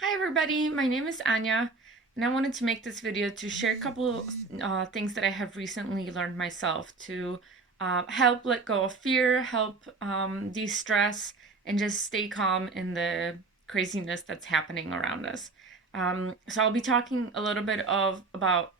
Hi everybody, my name is Anya, and I wanted to make this video to share a couple things that I have recently learned myself to help let go of fear, help de-stress, and just stay calm in the craziness that's happening around us. So I'll be talking a little bit about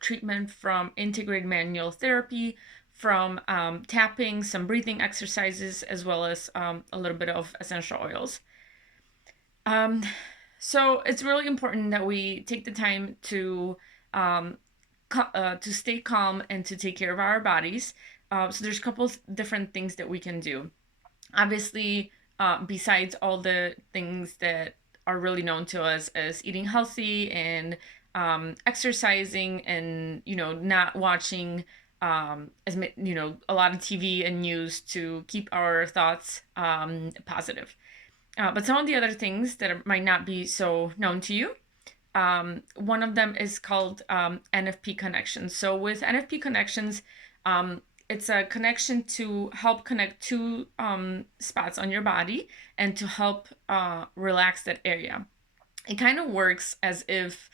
treatment from integrated manual therapy, from tapping, some breathing exercises, as well as a little bit of essential oils. Um, so it's really important that we take the time um, to stay calm and to take care of our bodies. So there's a couple of different things that we can do. Obviously, besides all the things that are really known to us as eating healthy and exercising and not watching a lot of TV and news to keep our thoughts positive. But some of the other things that might not be so known to you, one of them is called NFP connections. So with NFP connections, it's a connection to help connect two spots on your body and to help relax that area. It kind of works as if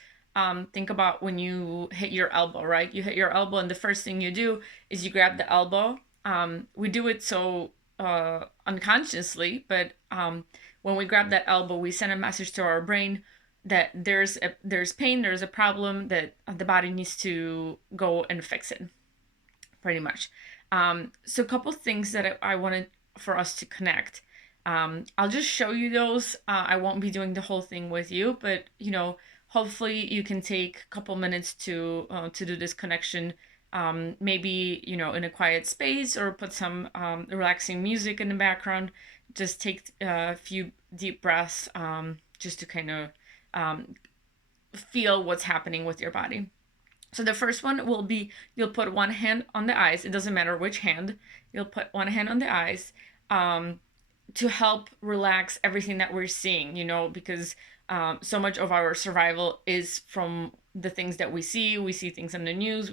think about when you hit your elbow, right? You hit your elbow, and the first thing you do is you grab the elbow. We do it so unconsciously, but when we grab that elbow, we send a message to our brain that there's pain, there's a problem that the body needs to go and fix it, pretty much. So a couple things that I wanted for us to connect. I'll just show you those. I won't be doing the whole thing with you, but hopefully you can take a couple minutes to do this connection. Maybe in a quiet space or put some relaxing music in the background. Just take a few deep breaths, just to kind of um, feel what's happening with your body. So the first one will be you'll put one hand on the eyes. It doesn't matter which hand. You'll put one hand on the eyes um, to help relax everything that we're seeing, because so much of our survival is from the things that we see. We see things in the news,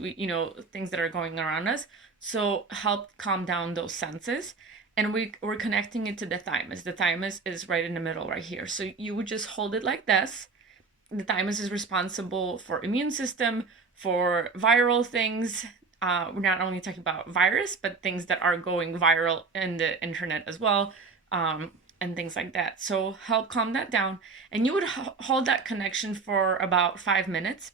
things that are going around us. So help calm down those senses. And we're connecting it to the thymus. The thymus is right in the middle, right here. So you would just hold it like this. The thymus is responsible for immune system, for viral things. We're not only talking about virus, but things that are going viral in the internet as well, and things like that. So help calm that down, and you would hold that connection for about 5 minutes,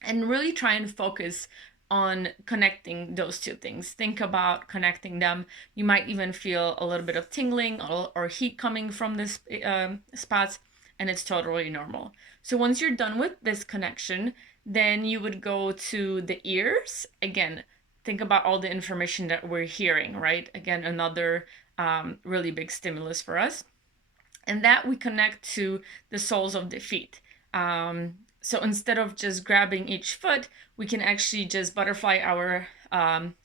and really try and focus on connecting those two things. Think about connecting them. You might even feel a little bit of tingling or heat coming from this spots, and it's totally normal. So once you're done with this connection, then you would go to the ears. Again, think about all the information that we're hearing, right? Again, another really big stimulus for us. And that we connect to the soles of the feet. So instead of just grabbing each foot, we can actually just butterfly our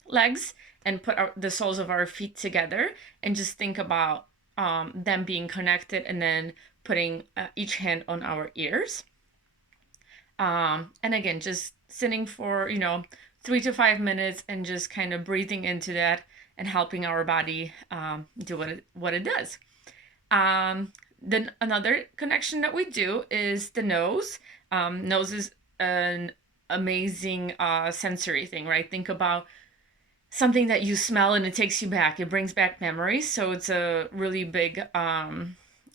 legs and put the soles of our feet together and just think about them being connected, and then putting each hand on our ears. And again, just sitting for, 3 to 5 minutes and just kind of breathing into that and helping our body do what it does. Then another connection that we do is the nose. Nose is an amazing sensory thing, right? Think about something that you smell and it takes you back. It brings back memories. So it's a really big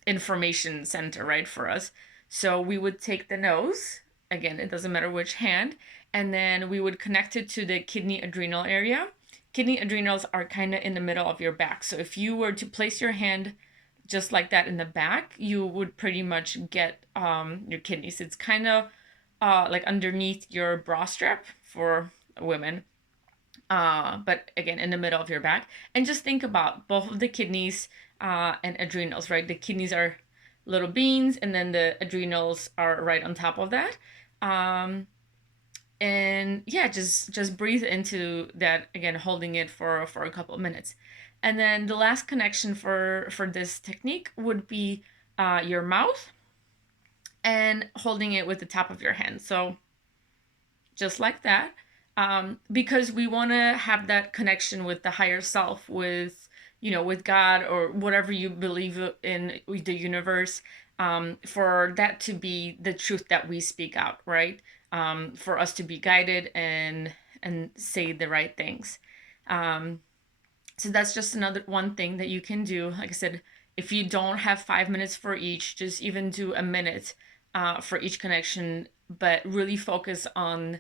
information center, right, for us. So we would take the nose, again, it doesn't matter which hand, and then we would connect it to the kidney adrenal area. Kidney adrenals are kind of in the middle of your back. So if you were to place your hand just like that in the back, you would pretty much get your kidneys. It's kind of like underneath your bra strap for women, but again, in the middle of your back. And just think about both of the kidneys and adrenals, right? The kidneys are little beans, and then the adrenals are right on top of that. And yeah, just breathe into that again, holding it for a couple of minutes. And then the last connection for this technique would be your mouth and holding it with the top of your hand. So just like that, because we want to have that connection with the higher self, with with God or whatever you believe in, with the universe. for that to be the truth that we speak out, right? For us to be guided and say the right things. So that's just another one thing that you can do. Like I said, if you don't have 5 minutes for each, just even do a minute for each connection, but really focus on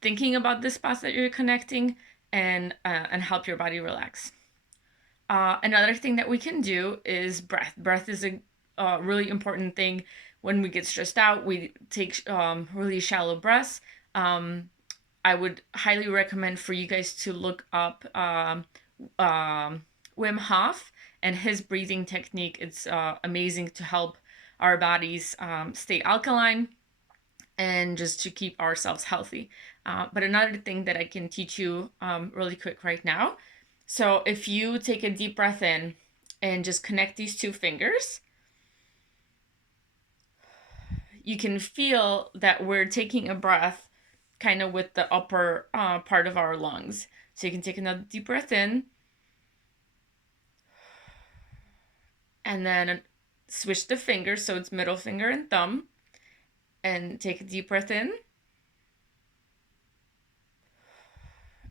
thinking about the spots that you're connecting and help your body relax. Another thing that we can do is breath. Breath is a really important thing. When we get stressed out, we take really shallow breaths. I would highly recommend for you guys to look up Wim Hof and his breathing technique. It's amazing to help our bodies stay alkaline and just to keep ourselves healthy. But another thing that I can teach you really quick right now. So if you take a deep breath in and just connect these two fingers, you can feel that we're taking a breath kind of with the upper part of our lungs. So you can take another deep breath in and then switch the fingers, so it's middle finger and thumb, and take a deep breath in.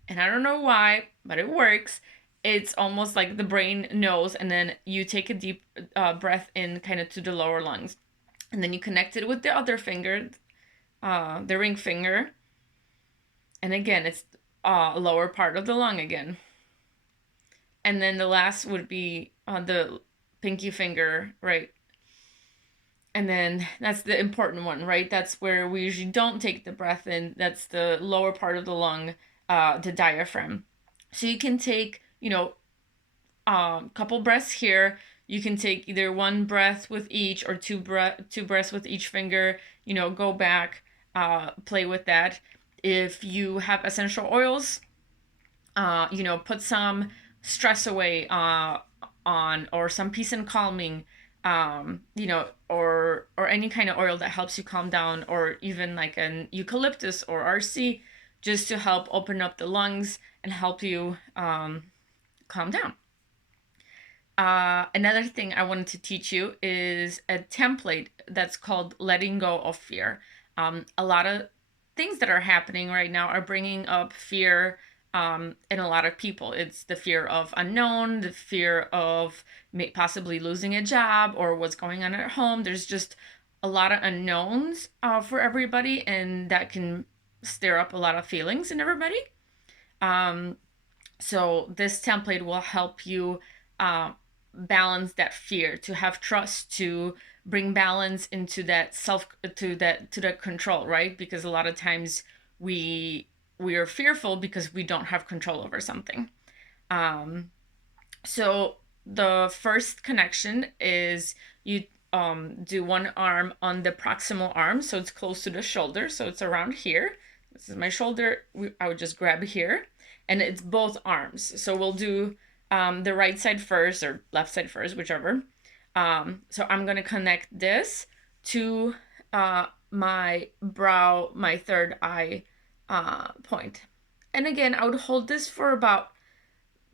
And I don't know why, but it works. It's almost like the brain knows, and then you take a deep breath in kind of to the lower lungs. And then you connect it with the other finger, the ring finger. And again, it's lower part of the lung again. And then the last would be the pinky finger, right? And then that's the important one, right? That's where we usually don't take the breath in. That's the lower part of the lung, the diaphragm. So you can take, a couple breaths here. You can take either one breath with each or two breaths with each finger. Go back, play with that. If you have essential oils, put some stress away on, or some peace and calming, or any kind of oil that helps you calm down, or even like an eucalyptus or RC, just to help open up the lungs and help you calm down. Another thing I wanted to teach you is a template that's called letting go of fear. A lot of things that are happening right now are bringing up fear in a lot of people. It's the fear of unknown, the fear of possibly losing a job or what's going on at home. There's just a lot of unknowns for everybody, and that can stir up a lot of feelings in everybody. So this template will help you balance that fear, to have trust, to bring balance into that to that control, right? Because a lot of times we are fearful because we don't have control over something. So the first connection is you do one arm on the proximal arm, so it's close to the shoulder, so it's around here. This is my shoulder. I would just grab here, and it's both arms. So we'll do the right side first or left side first, whichever. So I'm gonna connect this to my brow, my third eye point. And again, I would hold this for about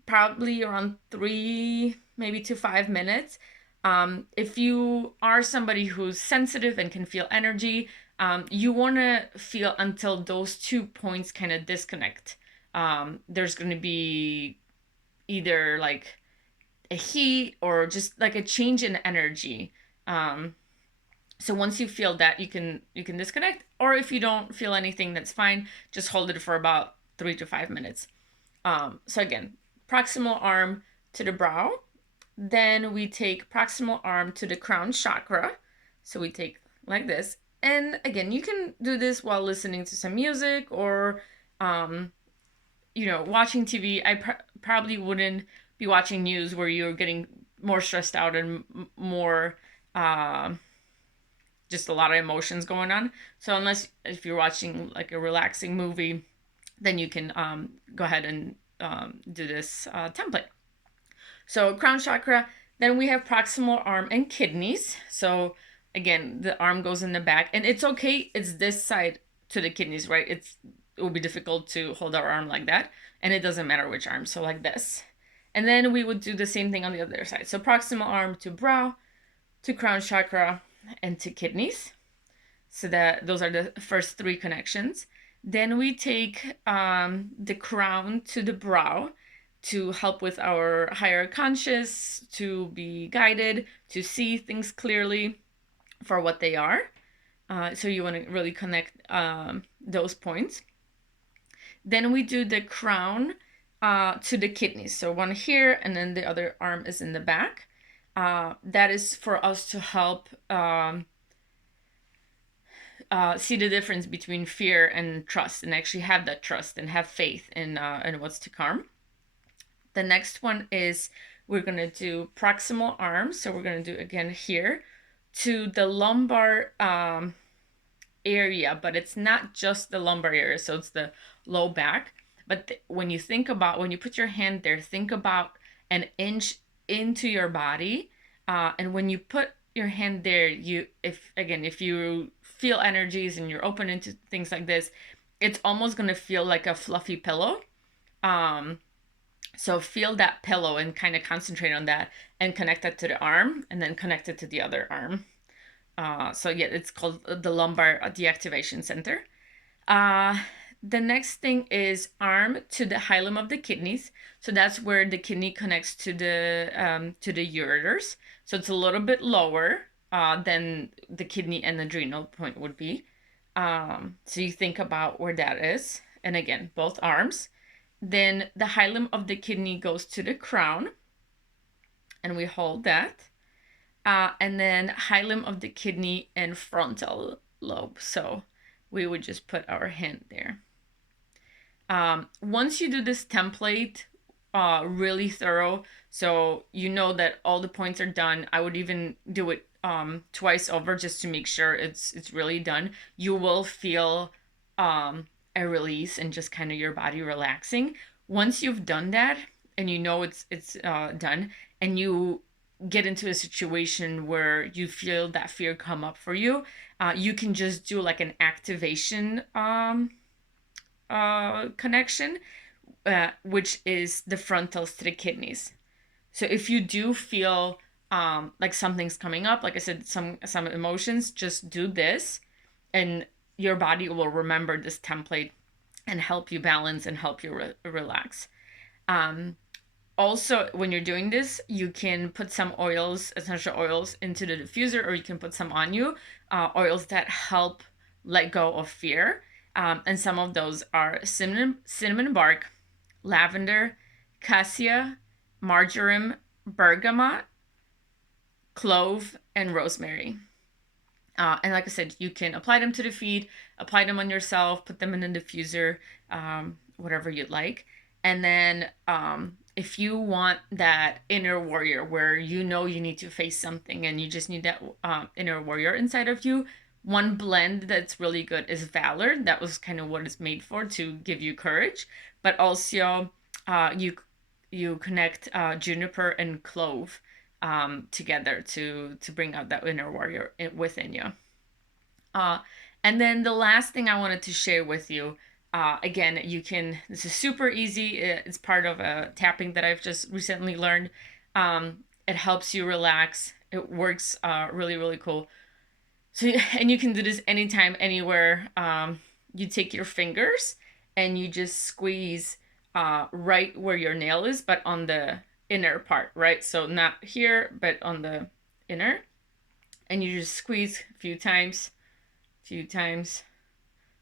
probably around 3, maybe to 5 minutes. If you are somebody who's sensitive and can feel energy, you want to feel until those 2 points kind of disconnect. There's going to be either like a heat or just like a change in energy. So once you feel that, you can disconnect, or if you don't feel anything, that's fine. Just hold it for about 3 to 5 minutes. So again, proximal arm to the brow. Then we take proximal arm to the crown chakra. So we take like this. And again, you can do this while listening to some music or, watching TV. I probably wouldn't be watching news where you're getting more stressed out and more, just a lot of emotions going on. So unless if you're watching like a relaxing movie, then you can go ahead and do this template. So crown chakra, then we have proximal arm and kidneys. So again, the arm goes in the back, and it's okay. It's this side to the kidneys, right? It will be difficult to hold our arm like that, and it doesn't matter which arm. So like this. And then we would do the same thing on the other side. So proximal arm to brow, to crown chakra, and to kidneys. So that those are the first three connections. Then we take the crown to the brow to help with our higher conscious, to be guided, to see things clearly for what they are. So you want to really connect those points. Then we do the crown to the kidneys. So one here, and then the other arm is in the back. That is for us to help see the difference between fear and trust, and actually have that trust and have faith in what's to come. The next one is we're going to do proximal arms. So we're going to do again here to the lumbar area, but it's not just the lumbar area. So it's the low back. But when you think about, when you put your hand there, think about an inch into your body. And when you put your hand there, if you feel energies and you're open into things like this, it's almost going to feel like a fluffy pillow. So feel that pillow and kind of concentrate on that and connect that to the arm, and then connect it to the other arm. So yeah, it's called the lumbar deactivation center. The next thing is arm to the hilum of the kidneys. So that's where the kidney connects to the ureters. So it's a little bit lower than the kidney and adrenal point would be. So you think about where that is. And again, both arms. Then the hilum of the kidney goes to the crown, and we hold that. And then hilum of the kidney and frontal lobe. So we would just put our hand there. Once you do this template really thorough, so you know that all the points are done, I would even do it twice over just to make sure it's really done. You will feel a release and just kind of your body relaxing. Once you've done that and you know it's done, and you get into a situation where you feel that fear come up for you, you can just do like an activation connection, which is the frontals to the kidneys. So if you do feel like something's coming up, like I said, some emotions, just do this, and your body will remember this template and help you balance and help you relax. Also, when you're doing this, you can put some oils, essential oils, into the diffuser, or you can put some on you, oils that help let go of fear. And some of those are cinnamon bark, lavender, cassia, marjoram, bergamot, clove, and rosemary. And like I said, you can apply them to the feet, apply them on yourself, put them in a diffuser, whatever you'd like. And then if you want that inner warrior where you know you need to face something and you just need that inner warrior inside of you, one blend that's really good is Valor. That was kind of what it's made for, to give you courage. But also you connect juniper and clove together to bring out that inner warrior within you. And then the last thing I wanted to share with you, again, this is super easy. It's part of a tapping that I've just recently learned. It helps you relax. It works really, really cool. So, and you can do this anytime, anywhere. You take your fingers and you just squeeze right where your nail is, but on the inner part, right? So not here, but on the inner. And you just squeeze a few times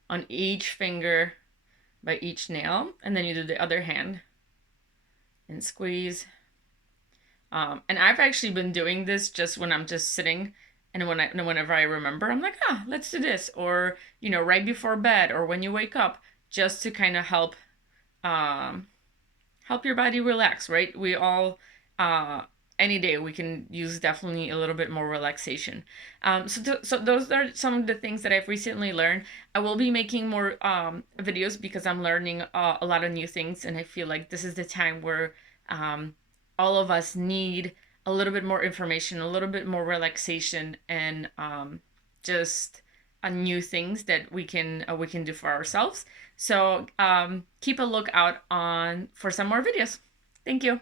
on each finger by each nail. And then you do the other hand and squeeze. And I've actually been doing this just when I'm just sitting, and whenever I remember, I'm like, let's do this. Or, right before bed, or when you wake up, just to kind of help your body relax, right? We all, any day we can use definitely a little bit more relaxation. So those are some of the things that I've recently learned. I will be making more videos because I'm learning a lot of new things, and I feel like this is the time where all of us need a little bit more information, a little bit more relaxation, and just new things that we can do for ourselves. So keep a lookout for some more videos. Thank you.